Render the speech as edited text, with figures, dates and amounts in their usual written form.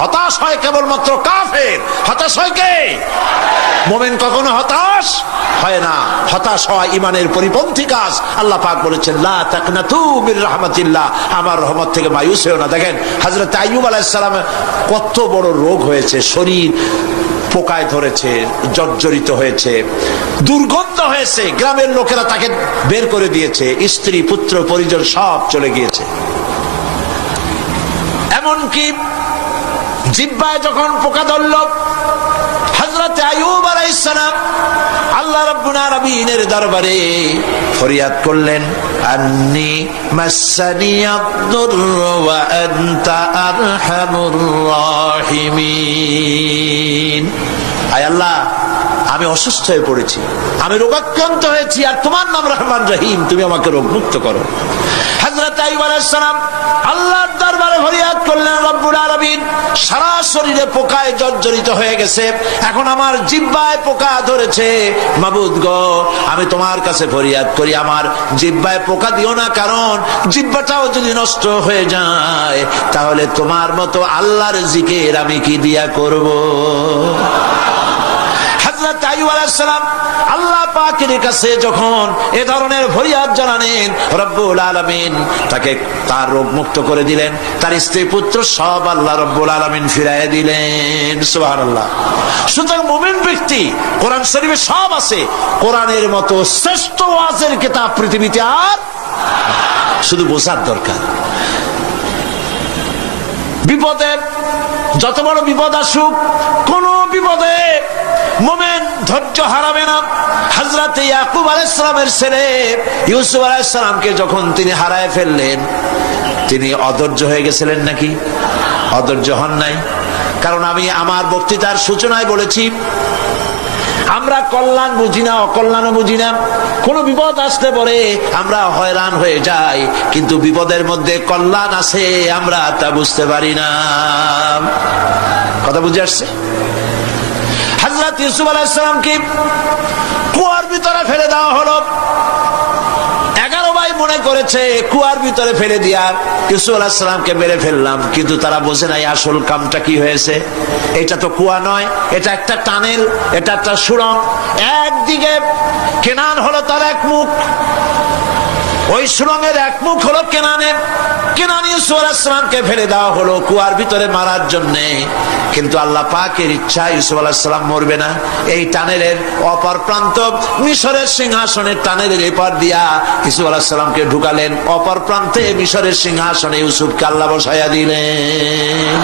হতাশ হয় কেবলমাত্র কাফের। হতাশ হয় কে? মুমিন কখনো হতাশ হয় না। হতাশ হওয়া ইমানের পরিপন্থী কাজ। আল্লাহ পাক বলেছেন, লা তাকনাতু মির রাহমাতিল্লাহ, আমার রহমত থেকে মায়ুস হও না। দেখেন হযরত আইয়ুব আলাইহিস সালামের কত বড় রোগ হয়েছে, শরীর পোকায় ধরেছে, জর্জরিত হয়েছে, দুর্গন্ধ হয়েছে, গ্রামের লোকেরা তাকে বের করে দিয়েছে, স্ত্রী পুত্র পরিজন সব চলে গিয়েছে। এমনকি জিহ্বায় যখন পোকা ধরল, হযরত আইয়ুব আলাইহিস সালাম আল্লাহ রাব্বুল আলামিনের দরবারে ফরিয়াদ করলেন, আন্নী মাসসানিয়াদ-দুররু ওয়া আনতা আরহামুর রাহিমিন। আয় আল্লাহ, আমি অসুস্থ হয়ে পড়েছি, আমি রোগাক্রান্ত হয়েছি, আর তোমার নাম রহমান রহিম, তুমি আমাকে রোগ মুক্ত করো। হযরত আইয়ুব আলাইহিস সালাম আল্লাহর দরবারে ফরিয়াদ করলেন, রব্বুল আলামিন সারা শরীরে পোকায় জর্জরিত হয়ে গেছে, এখন আমার জিহ্বায় পোকা ধরেছে, মাবুদ গো আমি তোমার কাছে ফরিয়াদ করি, আমার জিহ্বায় পোকা দিও না, কারণ জিহ্বাটাও যদি নষ্ট হয়ে যায় তাহলে তোমার মতো আল্লাহর জিকির আমি কি দিয়া করব। হযরত আইয়ুব আলাইহিস সালাম আল্লাহ পাকের কাছে যখন এ ধরনের ফরিয়াদ জানালেন, রব্বুল আলামিন তাকে তার রোগ মুক্ত করে দিলেন, তার স্ত্রী পুত্র সব আল্লাহ রব্বুল আলামিন ফিরাইয়া দিলেন। সুবহানাল্লাহ। সুতরাং মুমিন ব্যক্তি, কোরআন শরীফে সব আছে, কোরআনের মতো শ্রেষ্ঠ ওয়াজের কিতাব পৃথিবীতে আর শুধু বোঝার দরকার। বিপদে যত বড় বিপদ আসুক, কোন বিপদে মুমিন ধৈর্য হারাবে না। হযরত ইয়াকুব আলাইহিস সালামের ছেলে ইউসুফ আলাইহিস সালামকে যখন তিনি হারায় ফেললেন, তিনি অধৈর্য হয়ে গেছিলেন নাকি? অধৈর্য হন নাই। কারণ আমি আমার বক্তৃতার সূচনায় বলেছি, আমরা কল্যাণ বুঝি না, অকল্যাণও বুঝি না। কোন বিপদ আসতে পরে আমরা হয়রান হয়ে যাই, কিন্তু বিপদের মধ্যে কল্যাণ আছে আমরা তা বুঝতে পারি না। কথা বুঝে আসছে? হযরত ইউসুফ আলাইহিস সালামকে কুয়ার ভিতরে ফেলে দেওয়া হলো। 11 ভাই মনে করেছে কুয়ার ভিতরে ফেলে দিয়া ইউসুফ আলাইহিস সালামকে মেরে ফেললাম, কিন্তু তারা বোঝে নাই আসল কামটা কি হয়েছে। এটা তো কুয়া নয়, এটা একটা টানেল, এটা একটা সুড়ঙ্গ। একদিকে কেনান হলো তার এক মুখ, ওই সুড়ঙ্গের এক মুখ হলো কেনানের। কেনান ইউসুফ আলাইহিস সালামকে ফেলে দেওয়া হলো কুয়ার ভিতরে মারার জন্য, কিন্তু আল্লাহ পাকের ইচ্ছা ইউসুফ আলাইহিস সালাম মরবে না। এই টানেলের অপর প্রান্ত মিশরের সিংহাসনের টানেলের এপার দিয়া ইউসুফ আলাইহিস সালামকে ঢুকালেন, অপর প্রান্তে মিশরের সিংহাসনে ইউসুফকে আল্লাহ বসাইয়া দিলেন।